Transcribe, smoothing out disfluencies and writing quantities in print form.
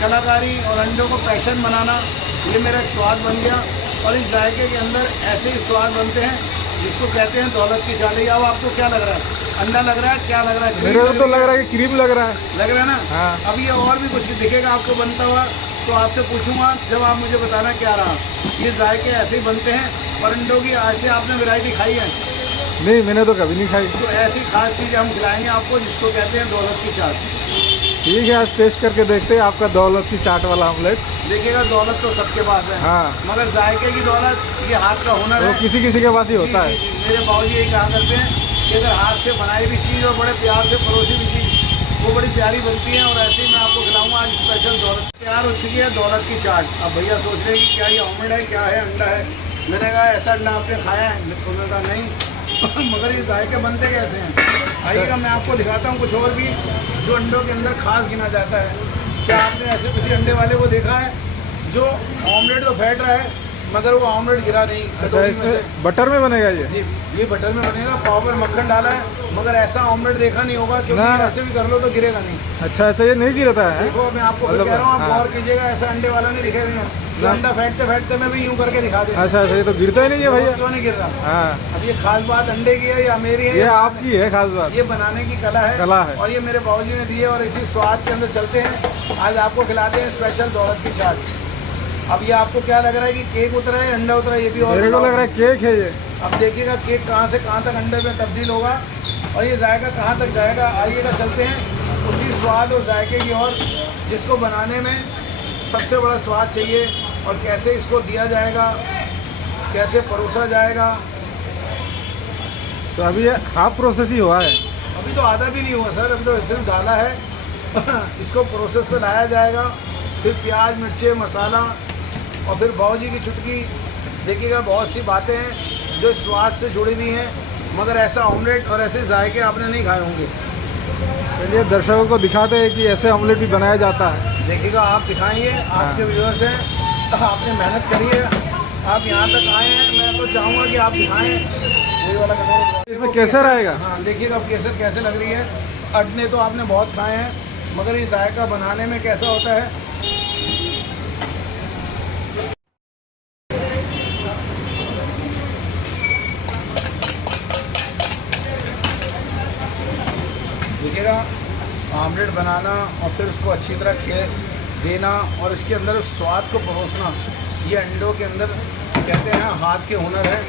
कलाकारी और अंडों को पैशन बनाना, ये मेरा एक स्वाद बन गया। और इस जायके के अंदर ऐसे ही स्वाद बनते हैं जिसको कहते हैं दौलत की चाली। अब आपको क्या लग रहा है? अंडा लग रहा है? क्या लग रहा है? मेरे को तो लग रहा है कि क्रीम लग रहा है। लग रहा है ना? हाँ। अब ये और भी कुछ दिखेगा आपको बनता हुआ, तो आपसे पूछूंगा जब आप मुझे बताना क्या रहा। ये जायके ऐसे ही बनते हैं। और अंडों की ऐसे आपने वैरायटी खाई है? नहीं, मैंने तो कभी नहीं खाई। तो ऐसी खास चीज़ हम खिलाएंगे आपको जिसको कहते हैं दौलत की चाट। ठीक है, आज टेस्ट करके देखते हैं आपका दौलत की चाट वाला ऑमलेट। देखिएगा, दौलत तो सबके पास है। हाँ। मगर जायके की दौलत ये हाथ का हुनर वो है। किसी किसी के पास ही होता है। मेरे बाबूजी यही कहा करते हैं कि अगर हाथ से बनाई हुई चीज़ और बड़े प्यार से परोसी हुई चीज़ वो बड़ी प्यारी बनती है। और ऐसे ही मैं आपको खिलाऊंगा आज स्पेशल दौलत। तैयार हो चुकी है दौलत की चाट। अब भैया सोच रहे हैं कि क्या ये ऑमलेट है, क्या है, अंडा है। मैंने कहा ऐसा अंडा आपने खाया है? उन्होंने कहा नहीं। मगर ये जायके बनते कैसे हैं? आइएगा, मैं आपको दिखाता हूँ कुछ और भी जो अंडों के अंदर खास गिना जाता है। क्या आपने ऐसे किसी अंडे वाले को देखा है जो ऑमलेट तो फेंट रहा है मगर वो ऑमलेट गिरा नहीं? अच्छा, इसमें बटर में बनेगा ये? ये बटर में बनेगा। पाव पर मक्खन डाला है मगर ऐसा ऑमलेट देखा नहीं होगा, क्योंकि ऐसे भी कर लो तो गिरेगा नहीं। अच्छा, ऐसा ये नहीं गिरता है? देखो, मैं आपको कह रहा हूँ, आप गौर कीजिएगा, ऐसा अंडे वाला नहीं दिखेगा। जो अंडा फेंटते फेंटते मैं भी यूँ करके दिखा दे। अच्छा, ये तो गिरता ही नहीं है भैया। क्यों नहीं गिर रहा? हाँ। अब ये खास बात अंडे की है या मेरी है? ये आपकी है खास बात। ये बनाने की कला है। और ये मेरे बाबूजी ने दी है। और इसी स्वाद के अंदर चलते हैं, आज आपको खिलाते हैं स्पेशल दौलत की चाट। अब ये आपको क्या लग रहा है कि केक उतरा है, अंडा उतरा है? ये भी और मेरे को लग रहा है केक है ये। अब देखिएगा केक कहाँ से कहाँ तक अंडे में तब्दील होगा और ये जायका कहाँ तक जाएगा। आइएगा, चलते हैं उसी स्वाद और जायके की ओर जिसको बनाने में सबसे बड़ा स्वाद चाहिए। और कैसे इसको दिया जाएगा, कैसे परोसा जाएगा। तो अभी ये हाफ प्रोसेस ही हुआ है। अभी तो आधा भी नहीं हुआ सर, अभी तो सिर्फ डाला है। इसको प्रोसेस पे लाया जाएगा, फिर प्याज, मिर्चे, मसाला और फिर बाबूजी की चुटकी। देखिएगा, बहुत सी बातें हैं जो स्वाद से जुड़ी हुई हैं, मगर ऐसा ऑमलेट और ऐसे जायके आपने नहीं खाए होंगे। चलिए दर्शकों को दिखाते हैं कि ऐसे ऑमलेट भी बनाया जाता है। देखिएगा, आप दिखाइए, आपके व्यूअर्स हैं, आपने मेहनत करी है, आप यहाँ तक आए हैं, मैं तो चाहूँगा कि आप दिखाएं। वही वाला कलर इसमें केसर आएगा। हाँ, देखिएगा अब केसर कैसे लग रही है। अडने तो आपने बहुत खाए हैं, मगर ये जायका बनाने में कैसा होता है। देखिएगा, ऑमलेट बनाना और फिर उसको अच्छी तरह देना और इसके अंदर स्वाद को परोसना, ये अंडों के अंदर कहते हैं हाथ के हुनर है।